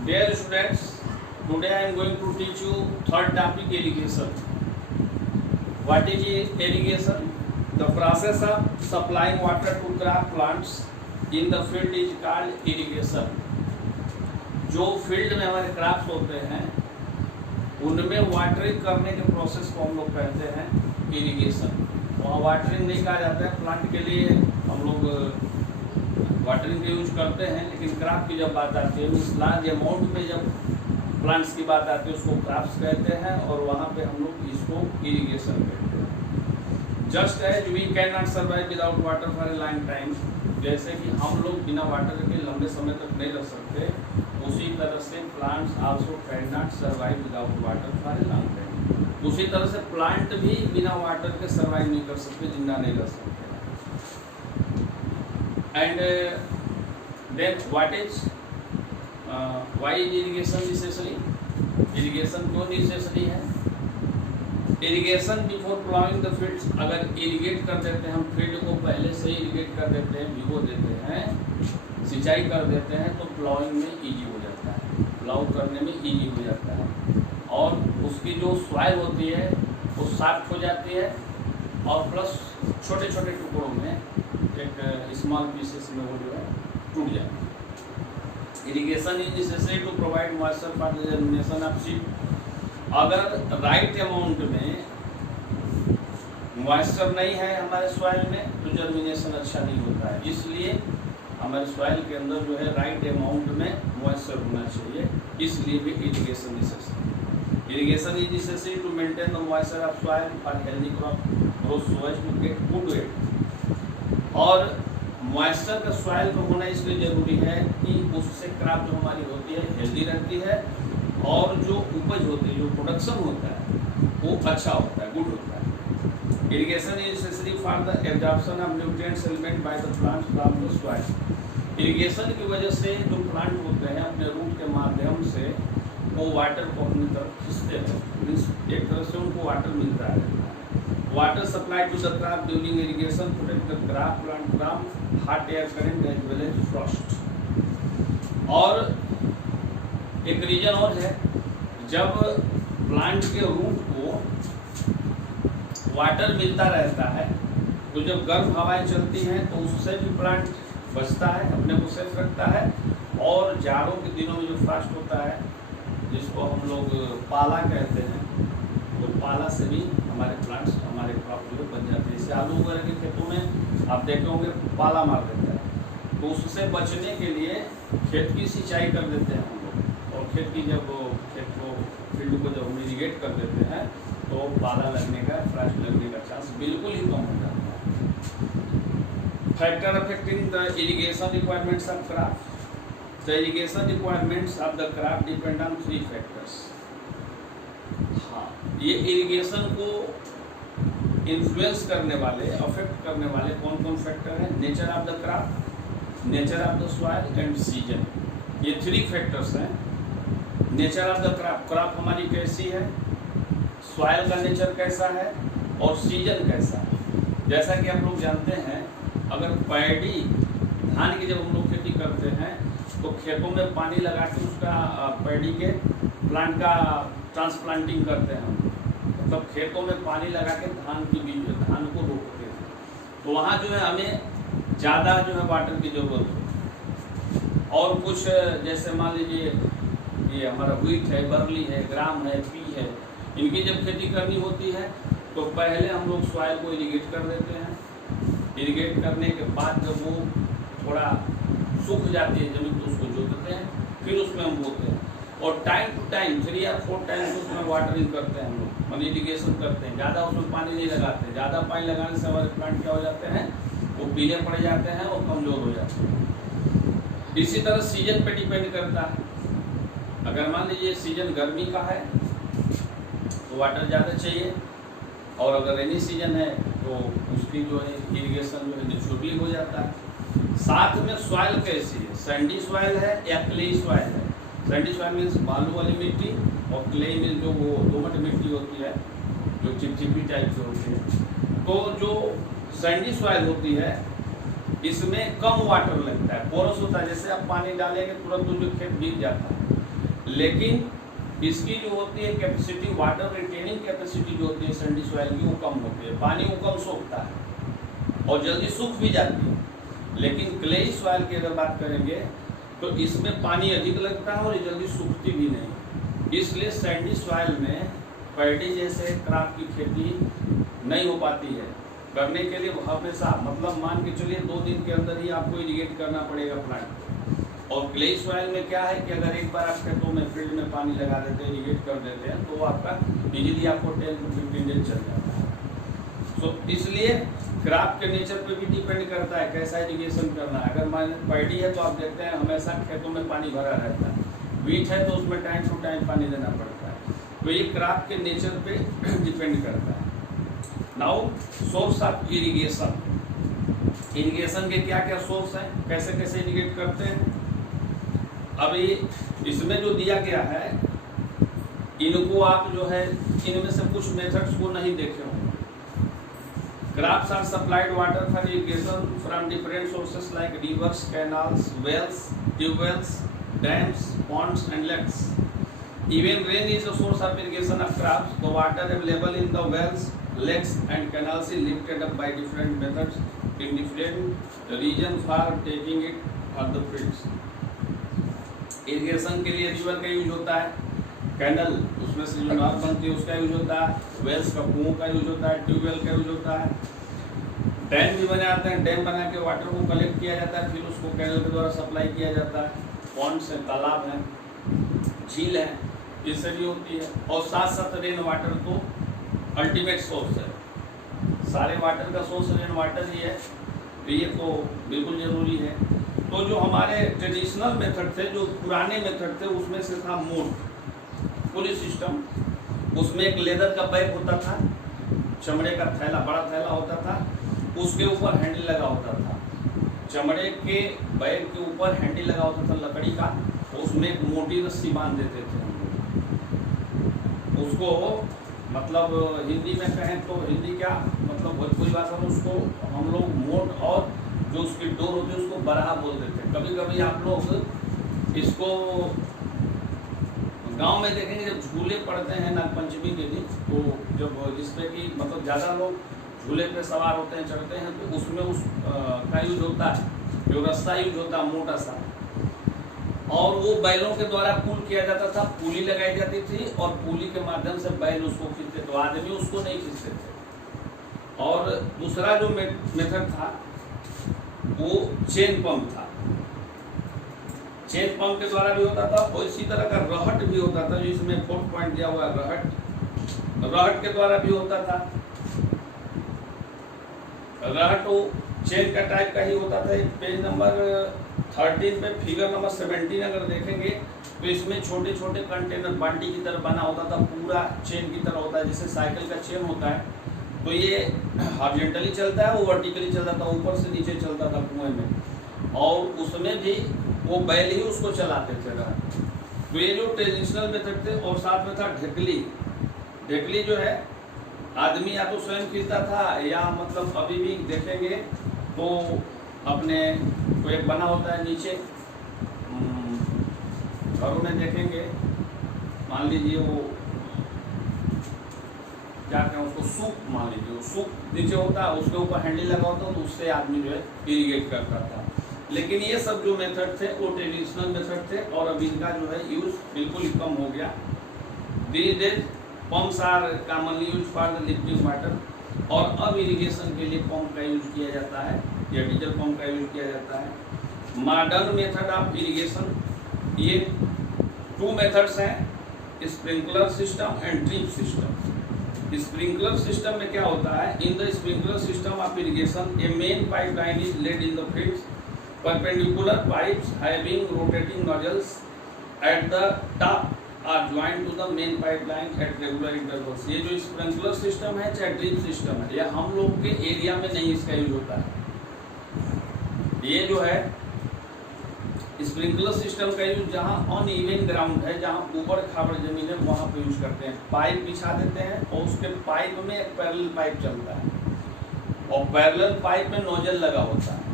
Dear students, today I am going to teach you third topic, irrigation. What is irrigation? The process of supplying water to crop plants in the field is called irrigation. जो field में हमारे crops होते हैं उनमें watering करने के process को हम लोग कहते हैं इरिगेशन। वहाँ वाटरिंग नहीं कहा जाता है, प्लांट के लिए हम लोग वाटरिंग का यूज करते हैं, लेकिन क्रॉप की जब बात आती है मीन्स लार्ज अमाउंट में जब प्लांट्स की बात आती है उसको क्रॉप्स कहते हैं और वहाँ पे हम लोग इसको इरिगेशन कहते हैं। Just as we can not survive without water for a long time, जैसे कि हम लोग बिना वाटर के लंबे समय तक नहीं रह सकते, उसी तरह से plants also can not survive without water for a long time. उसी तरह से प्लांट भी बिना वाटर के सर्वाइव नहीं कर सकते, जिंदा नहीं रह सकते। And then what is why is irrigation necessary? Irrigation क्यों नेसेसरी है? Irrigation before ploughing the fields, अगर इरिगेट कर देते हैं हम फील्ड को, पहले से ही इरिगेट कर देते हैं, भिगो देते हैं, सिंचाई कर देते हैं तो प्लाउइंग में इजी हो जाता है, प्लाउ करने में इजी हो जाता है और उसकी जो सॉइल होती है वो सॉफ्ट हो जाती है और प्लस छोटे छोटे टुकड़ों में एक स्मॉल पीसेस में वो जो है टूट जाती है। Irrigation is necessary to provide moisture for the germination of seed. अगर राइट अमाउंट में मॉइस्चर नहीं है हमारे सॉइल में तो जर्मिनेशन अच्छा नहीं होता है, इसलिए हमारे सॉइल के अंदर जो है राइट अमाउंट में मॉइस्चर होना चाहिए, इसलिए भी irrigation necessary. Irrigation is necessary to maintain the moisture of soil for healthy crop growth so as to get good weight. और मॉइस्चर का सॉइल का होना इसलिए ज़रूरी है कि उससे क्रॉप जो हमारी होती है हेल्दी रहती है और जो उपज होती है, जो प्रोडक्शन होता है वो अच्छा होता है, गुड होता है। Irrigation is necessary for the absorption of nutrients element by the plants from the soil. Irrigation की वजह से जो प्लांट होते हैं अपने रूट के माध्यम से वो वाटर को अपनी तरफ खींचते हैं, मीन्स एक तरह से उनको वाटर मिलता है। Water supply to the crop during irrigation protect the crop plant from hot air current as well as frost. और एक रीजन और है, जब प्लांट के रूट को वाटर मिलता रहता है तो जब गर्म हवाएं चलती हैं तो उससे भी प्लांट बचता है, अपने को सेफ रखता है। और जाड़ों के दिनों में जो फ्रॉस्ट होता है जिसको हम लोग पाला कहते हैं, तो पाला से भी हमारे प्लांट्स, हमारे क्रॉप जो बच जाते हैं। जैसे आलू वगैरह के खेतों में आप देखे होंगे पाला मार देता है, तो उससे बचने के लिए खेत की सिंचाई कर देते हैं हम लोग, और खेत को फील्ड को जब हम इरिगेट कर देते हैं तो पाला लगने का, फ्रॉस्ट लगने का चांस बिल्कुल ही कम हो जाता है। Factor affecting the irrigation requirements of crop. The irrigation requirements of the crop depend on 3 factors. हाँ, ये इरिगेशन को इन्फ्लुएंस करने वाले, अफेक्ट करने वाले कौन कौन फैक्टर हैं? Nature of the crop, nature of the soil and season. ये 3 फैक्टर्स हैं। Nature of the crop, crop हमारी कैसी है, सॉइल का नेचर कैसा है और सीजन कैसा है। जैसा कि आप लोग जानते हैं, अगर पैडी धान की जब हम लोग खेती करते हैं तो खेतों में पानी लगा के उसका पैडी के प्लांट का ट्रांसप्लांटिंग करते हैं, मतलब खेतों में पानी लगा के धान को रोपते हैं, तो वहाँ जो है हमें ज़्यादा जो है वाटर की ज़रूरत होती है। और कुछ जैसे मान लीजिए ये हमारा व्हीट है, बर्ली है, ग्राम है, पी है, इनकी जब खेती करनी होती है तो पहले हम लोग सॉइल को इरिगेट कर देते हैं। इरिगेट करने के बाद जब वो थोड़ा सूख जाती है जमीन तो उसको जोतते हैं, फिर उसमें हम बोते हैं और टाइम टू टाइम 3 या 4 टाइम्स उसमें वाटरिंग करते हैं हम लोग, मान इरिगेशन करते हैं। ज़्यादा उसमें पानी नहीं लगाते, ज़्यादा पानी लगाने से हमारे प्लांट क्या हो जाते हैं, वो पीले पड़ जाते हैं और कमज़ोर हो जाते हैं। इसी तरह सीजन पे डिपेंड करता है। अगर मान लीजिए सीजन गर्मी का है तो वाटर ज़्यादा चाहिए, और अगर रेनी सीजन है तो उसकी जो है इरिगेशन जो है नेचुरली हो जाता है। साथ में सॉइल कैसी है, सैंडी सॉइल है या क्ले सॉइल है। सैंडी सॉइल मीन्स बालू वाली मिट्टी, और क्ले मीन्स जो वो दोमट मिट्टी होती है जो चिपचिपी टाइप से होती है। तो जो सैंडी सॉइल होती है इसमें कम वाटर लगता है, पोरस होता है, जैसे आप पानी डालेंगे तुरंत उसमें खेत भीग जाता है। लेकिन इसकी जो होती है कैपेसिटी, वाटर रिटेनिंग कैपेसिटी जो होती है सैंडी सॉइल की, वो कम होती है। पानी वो कम सोखता है और जल्दी सूख भी जाती है। लेकिन क्लेई सॉइल की अगर बात करेंगे तो इसमें पानी अधिक लगता है और ये जल्दी सूखती भी नहीं। इसलिए सैंडी सॉइल में पैडी जैसे क्रॉप की खेती नहीं हो पाती है। करने के लिए हमेशा मतलब मान के चलिए 2 दिन के अंदर ही आपको इरिगेट करना पड़ेगा प्लांट को। और क्लेई सॉइल में क्या है कि अगर एक बार आप खेतों में फील्ड में पानी लगा देते हैं, इरिगेट कर देते हैं, तो वो आपका इजीली आपको 10 to 15 दिन चल जाता है। तो इसलिए क्रॉप के नेचर पे भी डिपेंड करता है कैसा इरिगेशन करना है। अगर मान पैडी है तो आप देखते हैं हमेशा खेतों में पानी भरा रहता है। वीट है तो उसमें टाइम टू टाइम पानी देना पड़ता है। तो ये क्रॉप के नेचर पे डिपेंड करता है। Now source of irrigation, irrigation के क्या क्या सोर्स हैं, कैसे कैसे इरिगेट करते हैं। अभी इसमें जो दिया गया है इनको आप जो है इनमें से कुछ मेथड्स को नहीं देखे होंगे। Crops are supplied water for irrigation from different sources like rivers, canals, wells, tube-wells, dams, ponds and lakes. Even rain is a source of irrigation of crops. The water available in the wells, lakes and canals is lifted up by different methods in different regions for taking it for the fields. Irrigation के लिए river का use होता है, canal उसमें से जो नहर बनती है उसका यूज होता है, वेल्स का कुओं का यूज होता है, ट्यूबवेल का यूज होता है, डैम भी बने आते हैं। डैम बना के वाटर को कलेक्ट किया जाता है, फिर उसको कैनल के द्वारा सप्लाई किया जाता है। पॉन्ड्स हैं, तालाब हैं, झील है, इससे भी होती है। और साथ साथ रेन वाटर तो अल्टीमेट सोर्स है। सारे वाटर का सोर्स रेन वाटर ही है, तो ये तो बिल्कुल ज़रूरी है। तो जो हमारे ट्रेडिशनल मेथड थे, जो पुराने मेथड थे, उसमें से था मोट पुली सिस्टम। उसमें एक लेदर का बैग होता था, चमड़े का थैला, बड़ा थैला होता था, उसके ऊपर हैंडल लगा होता था। चमड़े के बैग के ऊपर हैंडल लगा होता था लकड़ी का, उसमें एक मोटी रस्सी बांध देते थे। उसको मतलब हिंदी में कहें तो हिंदी क्या मतलब भोजपुरी भाषा में उसको हम लोग मोट, और जो उसकी डोर होती है उसको बराहा बोल देते हैं। कभी कभी आप लोग इसको गांव में देखेंगे, जब झूले पड़ते हैं नागपंचमी के दिन, तो जब जिसपे कि मतलब ज़्यादा लोग झूले पे सवार होते हैं, चढ़ते हैं, तो उसमें उस का यूज होता है, जो रास्ता यूज होता है मोटा सा, और वो बैलों के द्वारा पुल किया जाता था। पुली लगाई जाती थी और पुली के माध्यम से बैल उसको खींचते, तो आदमी उसको नहीं खींचते थे। और दूसरा जो मेथड था वो चेन पंप था। चेन पंप के द्वारा भी होता था, और इसी तरह का रहट भी होता था, जो इसमें 4 पॉइंट दिया हुआ है, रहट के द्वारा भी होता था। रहट वो चेन का टाइप का ही होता था। पेज नंबर 13 पे फिगर नंबर 17 अगर देखेंगे तो इसमें छोटे छोटे कंटेनर बाल्टी की तरह बना होता था, पूरा चेन की तरह होता है, जैसे साइकिल का चेन होता है। तो ये हॉरिजॉन्टली चलता है, वो वर्टिकली चलता था, ऊपर से नीचे चलता था कुएं में, और उसमें भी वो बैल ही उसको चलाते थे। तो ये जो ट्रेडिशनल मेथड थे। और साथ में था ढेकली। ढेकली जो है आदमी या तो स्वयं खींचता था, या मतलब अभी भी देखेंगे तो अपने को एक बना होता है नीचे, घरों में देखेंगे, मान लीजिए वो क्या कहें उसको, सूप मान लीजिए, वो सूप नीचे होता है, उसके ऊपर हैंडल लगा होता है, तो उससे आदमी जो है इरिगेट करता था। लेकिन ये सब जो मेथड थे वो ट्रेडिशनल मेथड थे, और अब इनका जो है यूज बिल्कुल ही कम हो गया। धीरे धीरे pumps are commonly use for the lifting water, और अब इरिगेशन के लिए पंप का यूज किया जाता है, या डीजल पंप का यूज किया जाता है। मॉडर्न मेथड ऑफ इरिगेशन, ये 2 मेथड्स हैं, sprinkler system and drip system. Sprinkler system में क्या होता है, in the sprinkler system of irrigation a main pipeline is laid in the fields, perpendicular pipes having rotating nozzles at the top are joined to the main pipeline at regular intervals। ये जो sprinkler system है चाहे drip system है, यह हम लोग के area में नहीं इसका यूज होता है। ये जो है स्प्रिंकलर सिस्टम का यूज जहाँ अनइवन ग्राउंड है, जहाँ ऊबड़ खाबड़ जमीन है, वहाँ पे यूज करते हैं। पाइप बिछा देते हैं और उसके पाइप में एक पैरेलल पाइप चलता है, और पैरेलल पाइप में नोजल लगा होता है।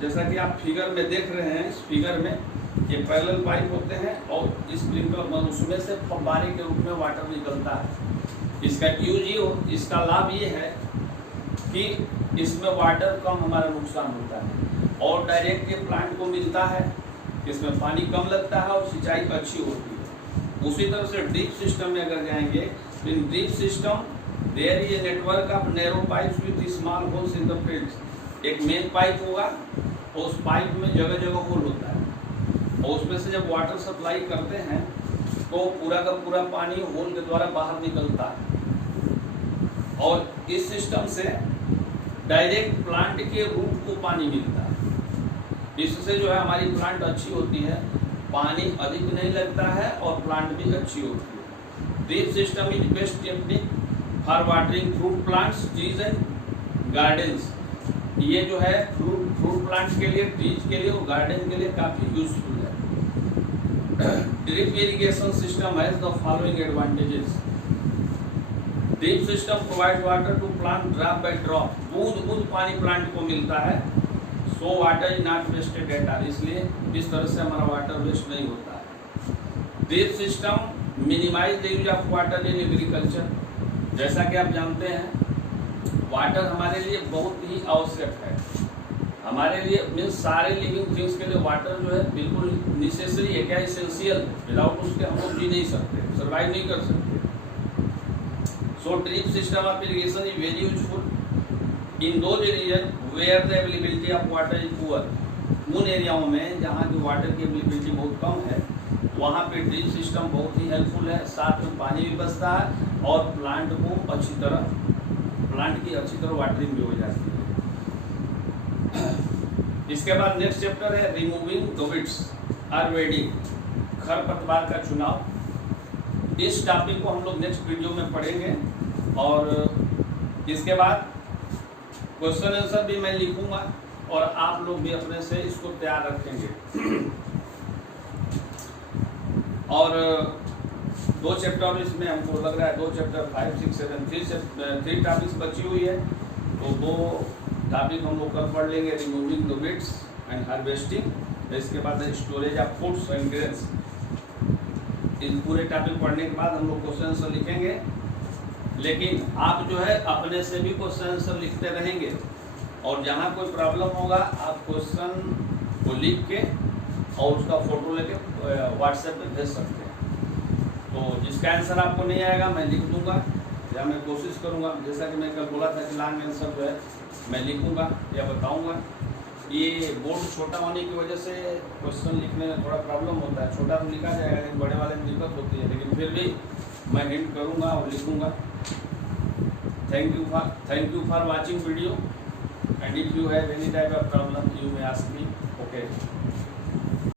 जैसा कि आप फिगर में देख रहे हैं, इस फिगर में ये पैरेलल पाइप होते हैं और स्प्रिंकलर उसमें से फव्वारे के रूप में वाटर निकलता है। इसका इसका लाभ ये है कि इसमें वाटर कम हमारा नुकसान होता है और डायरेक्ट ये प्लांट को मिलता है, इसमें पानी कम लगता है और सिंचाई अच्छी होती है। उसी तरह से ड्रिप सिस्टम में अगर जाएंगे तो in drip system there is a network of narrow pipes with small holes in the fields. एक मेन पाइप होगा और उस पाइप में जगह जगह होल होता है और उसमें से जब वाटर सप्लाई करते हैं तो पूरा का पूरा पानी होल के द्वारा बाहर निकलता है और इस सिस्टम से डायरेक्ट प्लांट के रूट को पानी मिलता है। इससे जो है हमारी प्लांट अच्छी होती है, पानी अधिक नहीं लगता है और प्लांट भी अच्छी होती है। Drip system is best technique for watering fruit plants, trees and gardens. ये जो है फ्रूट प्लांट्स के लिए, ट्रीज के लिए और गार्डन के लिए काफ़ी यूजफुल है। Drip irrigation system has the following advantages. Drip system provide water to plant drop by drop. बूंद बूंद पानी प्लांट को मिलता है। So water is not wasted at all, इसलिए इस तरह से हमारा वाटर वेस्ट नहीं होता है। Drip system minimise the use of water in agriculture. जैसा कि आप जानते हैं वाटर हमारे लिए बहुत ही आवश्यक है। हमारे लिए मीन्स सारे लिविंग थिंग्स के लिए वाटर जो है बिल्कुल नेसेसरी है, क्या इसेंशियल है। विदाउट उसके हम लोग जी नहीं सकते, सर्वाइव नहीं कर सकते। So drip system of irrigation is very useful in those region where the availability of water is poor. उन एरियाओं में जहाँ की वाटर की अवेलेबिलिटी बहुत कम है वहाँ पे ड्रिप सिस्टम बहुत ही हेल्पफुल है। साथ में पानी भी बचता है और प्लांट की अच्छी तरह वाटरिंग भी हो जाती है। इसके बाद नेक्स्ट चैप्टर है रिमूविंग द वीड्स और वेडिंग, खरपतवार का चुनाव। इस टॉपिक को हम लोग नेक्स्ट वीडियो में पढ़ेंगे और इसके बाद क्वेश्चन आंसर भी मैं लिखूंगा और आप लोग भी अपने से इसको तैयार रखेंगे। और 2 चैप्टर इसमें हमको लग रहा है 2 चैप्टर 5, 6, 7 3 टॉपिक्स बची हुई है, तो 2 टॉपिक हम लोग कल पढ़ लेंगे, removing the weeds and harvesting. इसके बाद storage of foods and grains. इन पूरे टॉपिक पढ़ने के बाद हम लोग क्वेश्चन आंसर लिखेंगे, लेकिन आप जो है अपने से भी क्वेश्चन आंसर लिखते रहेंगे और जहाँ कोई प्रॉब्लम होगा आप क्वेश्चन को लिख के और उसका फोटो लेके व्हाट्सएप पे भेज सकते हैं। तो जिसका आंसर आपको नहीं आएगा मैं लिख दूंगा या मैं कोशिश करूंगा, जैसा कि मैं कल बोला था कि लॉन्ग आंसर जो है मैं लिखूंगा या बताऊंगा। ये बोर्ड छोटा होने की वजह से क्वेश्चन लिखने में थोड़ा प्रॉब्लम होता है। छोटा तो लिखा जाएगा लेकिन बड़े वाले में दिक्कत होती है, लेकिन फिर भी मैं हिंट करूंगा और लिखूंगा। Thank you for watching video and if you have any type of problem you may ask me. Okay.